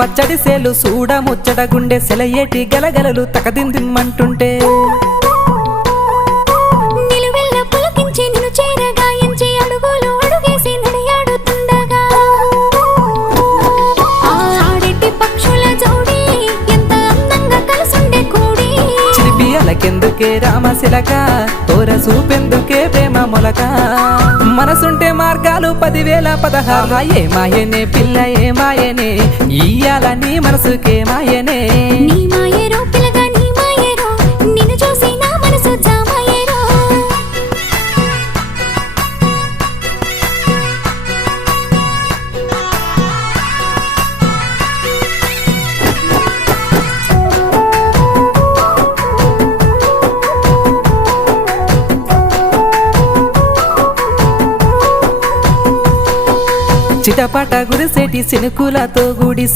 పచ్చడి సేలు సూడ ముచ్చట గుండె సెలయేటి గలగలలు తకదిందిమ్మంటుంటే నిలువెల్ల పులకించి నిన్ను చేరగాయించి అడుగులు అడుగేసి నడియాడుతుండగా ఆడెట్టి పక్షుల జోడి ఎంత అందంగా కలుసుండే కూడి చిలిపియలకెందుకే రామశిలక తోర చూపెందుకే ప్రేమ మొలక మనసుంటే మార్గాలు 10,016 ఏమాయనే పిల్ల ఏమాయనే ఇయ్యాల నీ మనసుకే మాయనే నీ మాయేరో పిల్లగా నీ మాయేరో నిన్ను చూసి నా మనసు జామాయేరో చిటపట గురిసేటి సినుకులతో గుడి